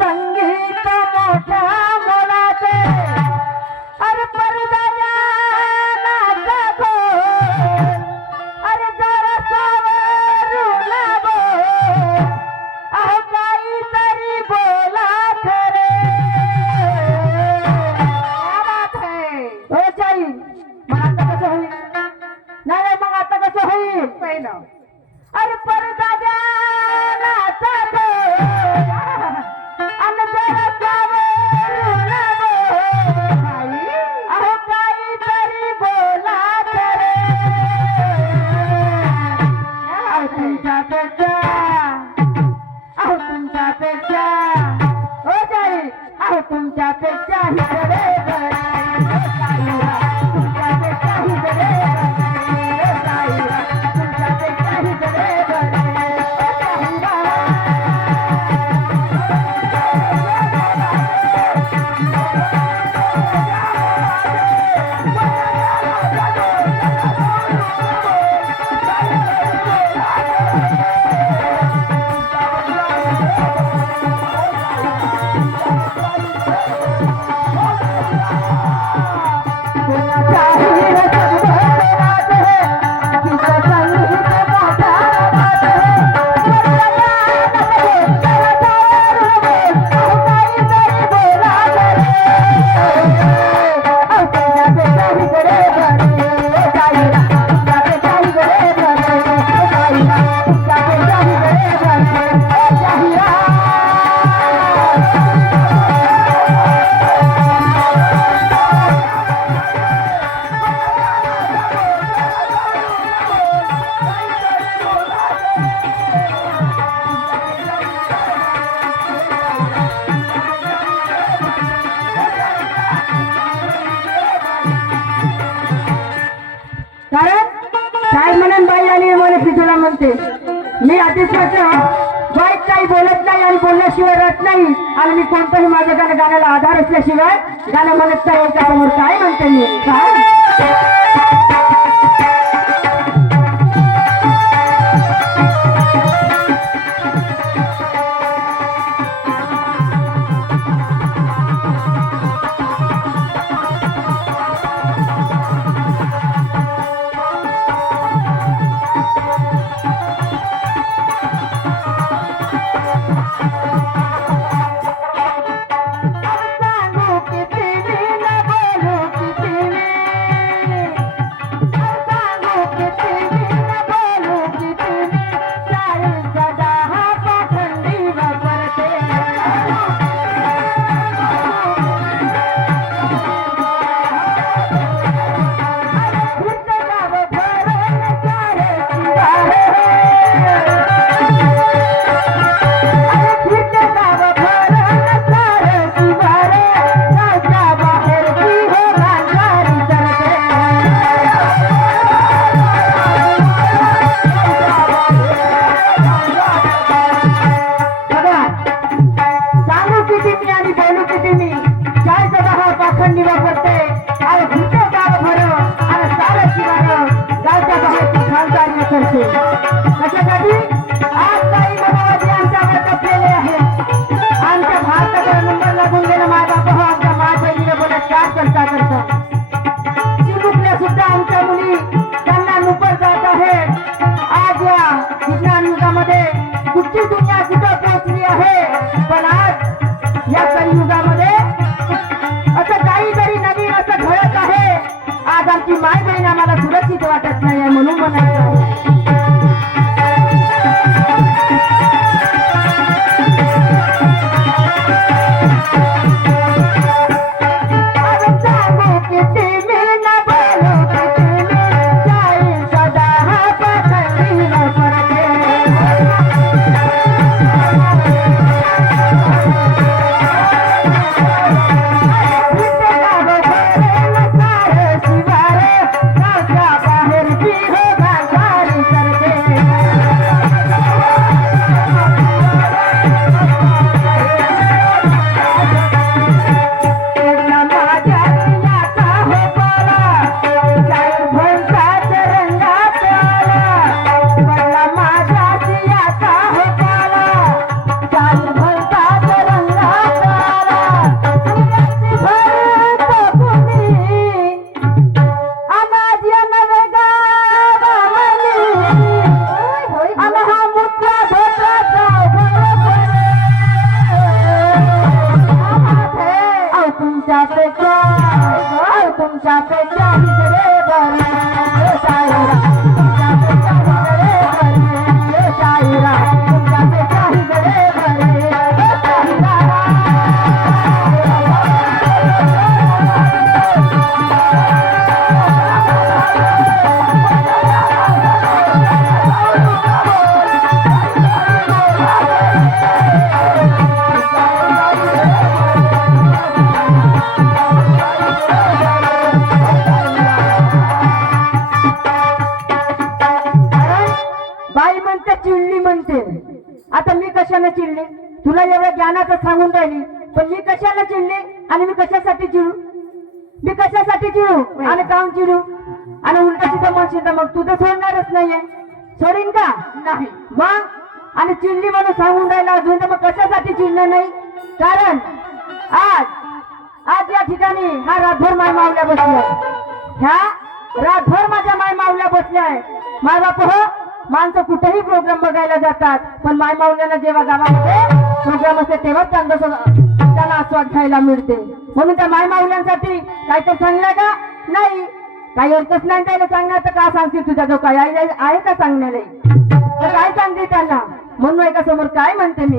संगीत मोठा नातेश्वाचं वाईट काही बोलत नाही आणि बोलल्याशिवाय राहत नाही. आणि मी कोणतंही माझं गाणं गाण्याला आधार असल्याशिवाय गाणं म्हणत नाही समोर काय म्हणते मी काय? আছে। আচ্ছা দাদি আর चिडले आणि मी कशासाठी चिडू? मी कशासाठी चिडू? आणि काऊन चिडू? आणि उलट तिथं म्हणशील मग तू तर सोडणारच नाहीये. सोडीन का? नाही. मग? आणि चिडली म्हणून सांगून राहिला अजून तर मग कशासाठी चिडलं नाही? कारण आज आज या ठिकाणी हा रातभर माय मावल्या बसलाय ह्या रातभर माझ्या माय मावल्या बसल्याय माय बाप हो माणसं कुठेही प्रोग्राम बघायला जातात पण माय मावल्याला जेव्हा गावामध्ये प्रोग्राम असते तेव्हाच त्यांना आपल्याला आस्वाद घ्यायला मिळते. म्हणून त्या मायमाऊल्यांसाठी काय तर सांगलं का? नाही. काही अर्थच नाही त्याला सांगण्याचं का सांगते तुझ्या जो काय आहे आहे का सांगण्याला तर काय सांगते त्यांना म्हणून एका समोर काय म्हणते मी?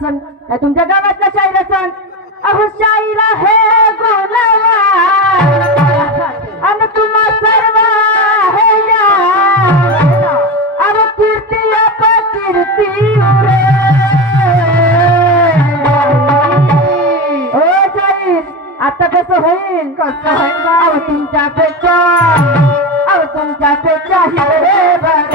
गावाजवळचा सण काय तुमच्या गावातला शाहीर सण अहो शाहीर हे गुणवान आणि तुम्हा सर्व हे या अहो कीर्ती अपकीर्ती रे ओ शाहीर आता कसं होईल कसं होईल अहो तुमच्यापेक्षा अहो तुमच्यापेक्षा हिरे